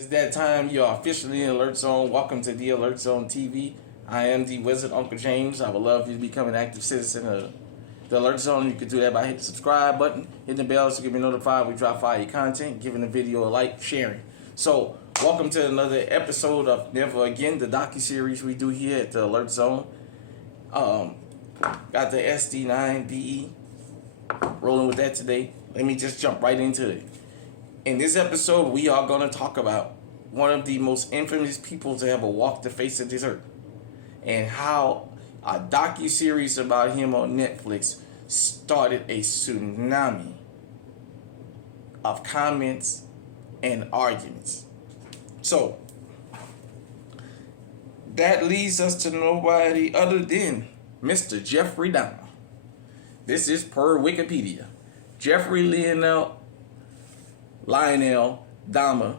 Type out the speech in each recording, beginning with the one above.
It's that time. You are officially in Alert Zone. Welcome to the Alert Zone TV. I am the Wizard, Uncle James. I would love you to become an active citizen of the Alert Zone. You can do that by hitting the subscribe button, hitting the bell so you can be notified when we drop fire content, giving the video a like, sharing. So, welcome to another episode of Never Again, the docu-series we do here at the Alert Zone. Got the SD9BE rolling with that today. Let me just jump right into it. In this episode, we are going to talk about one of the most infamous people to ever walk the face of this earth, and how a docu-series about him on Netflix started a tsunami of comments and arguments. So, that leads us to nobody other than Mr. Jeffrey Dahmer. This is per Wikipedia. Jeffrey Lionel Dahmer,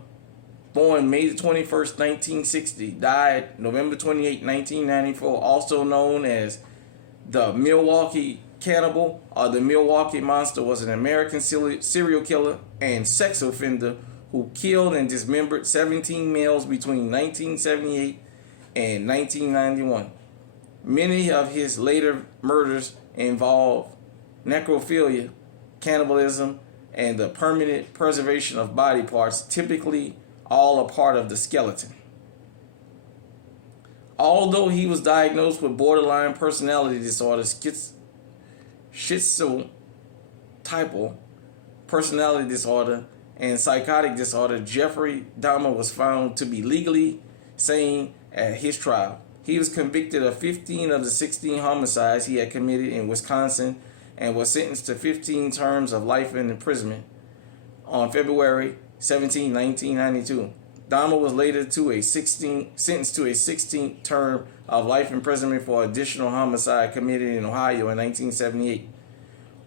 born May 21st, 1960, died November 28, 1994, also known as the Milwaukee Cannibal or the Milwaukee Monster, was an American serial killer and sex offender who killed and dismembered 17 males between 1978 and 1991. Many of his later murders involved necrophilia, cannibalism, and the permanent preservation of body parts, typically all a part of the skeleton. Although he was diagnosed with borderline personality disorder, schizotypal personality disorder, and psychotic disorder, Jeffrey Dahmer was found to be legally sane at his trial. He was convicted of 15 of the 16 homicides he had committed in Wisconsin and was sentenced to 15 terms of life in imprisonment on February 17, 1992. Dahmer was later sentenced to a 16th term of life imprisonment for additional homicide committed in Ohio in 1978.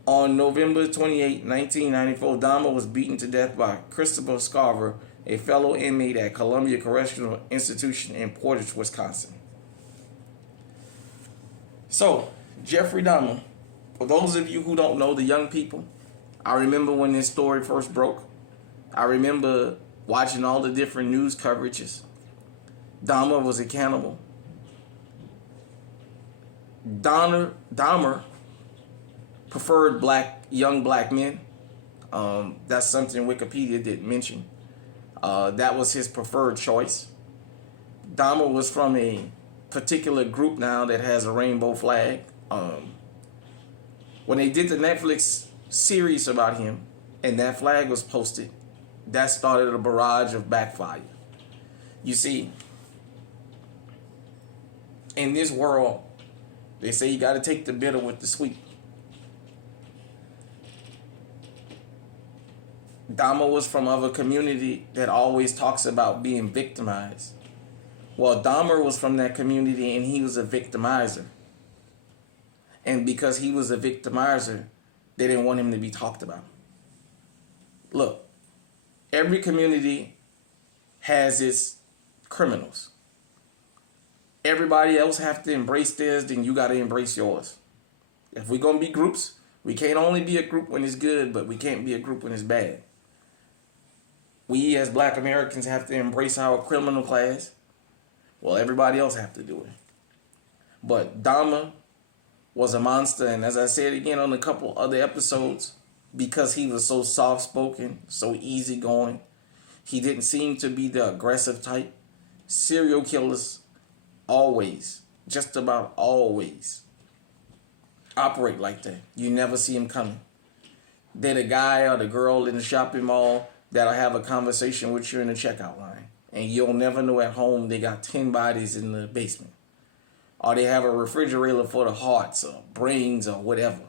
On November 28, 1994, Dahmer was beaten to death by Christopher Scarver, a fellow inmate at Columbia Correctional Institution in Portage, Wisconsin. So, Jeffrey Dahmer, for those of you who don't know, the young people, I remember when this story first broke. I remember watching all the different news coverages. Dahmer was a cannibal. Dahmer preferred young black men. That's something Wikipedia didn't mention. That was his preferred choice. Dahmer was from a particular group now that has a rainbow flag. When they did the Netflix series about him and that flag was posted, that started a barrage of backfire. You see, in this world, they say you got to take the bitter with the sweet. Dahmer was from a community that always talks about being victimized. Well, Dahmer was from that community and he was a victimizer. And because he was a victimizer, they didn't want him to be talked about. Look, every community has its criminals. Everybody else have to embrace theirs, then you got to embrace yours. If we're going to be groups, we can't only be a group when it's good, but we can't be a group when it's bad. We as black Americans have to embrace our criminal class. Well, everybody else have to do it. But Dahmer was a monster, and as I said again on a couple other episodes, because he was so soft-spoken, so easygoing, he didn't seem to be the aggressive type. Serial killers always, just about always, operate like that. You never see them coming. They're the guy or the girl in the shopping mall that'll have a conversation with you in the checkout line, and you'll never know at home they got 10 bodies in the basement. Or they have a refrigerator for the hearts or brains or whatever.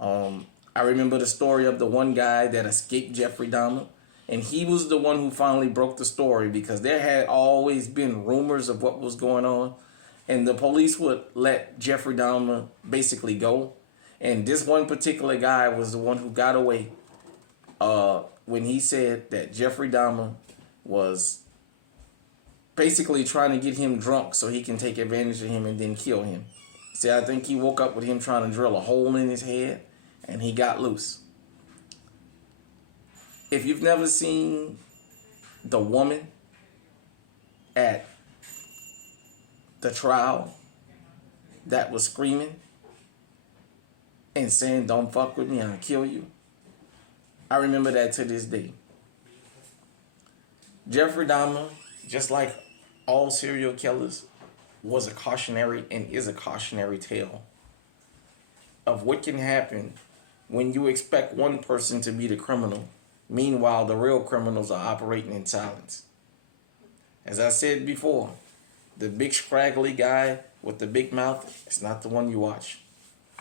I remember the story of the one guy that escaped Jeffrey Dahmer, and he was the one who finally broke the story because there had always been rumors of what was going on, and the police would let Jeffrey Dahmer basically go. And this one particular guy was the one who got away when he said that Jeffrey Dahmer was basically trying to get him drunk so he can take advantage of him and then kill him. See, I think he woke up with him trying to drill a hole in his head, and he got loose. If you've never seen The Woman at the trial that was screaming and saying, "Don't fuck with me, I'll kill you"? I remember that to this day. Jeffrey Dahmer, just like all serial killers, was a cautionary and is a cautionary tale of what can happen when you expect one person to be the criminal. Meanwhile, the real criminals are operating in silence. As I said before, the big scraggly guy with the big mouth is not the one you watch.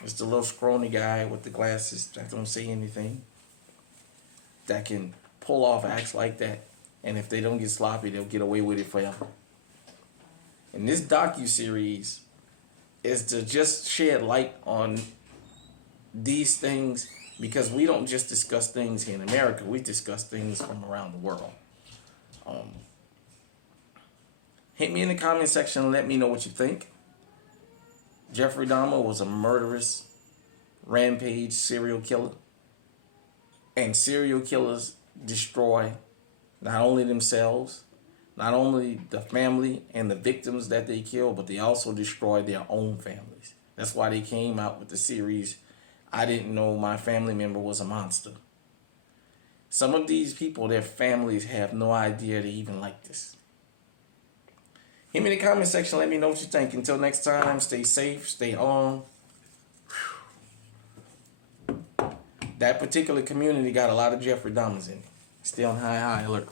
It's the little scrawny guy with the glasses that don't say anything, that can pull off acts like that. And if they don't get sloppy, they'll get away with it forever. And this docuseries is to just shed light on these things, because we don't just discuss things here in America. We discuss things from around the world. Hit me in the comment section and let me know what you think. Jeffrey Dahmer was a murderous, rampage serial killer. And serial killers destroy not only themselves, not only the family and the victims that they kill, but they also destroy their own families. That's why they came out with the series, "I Didn't Know My Family Member Was a Monster." Some of these people, their families have no idea they even like this. Hit me in the comment section. Let me know what you think. Until next time, stay safe, stay on. That particular community got a lot of Jeffrey Dahmers in it. Stay on high alert.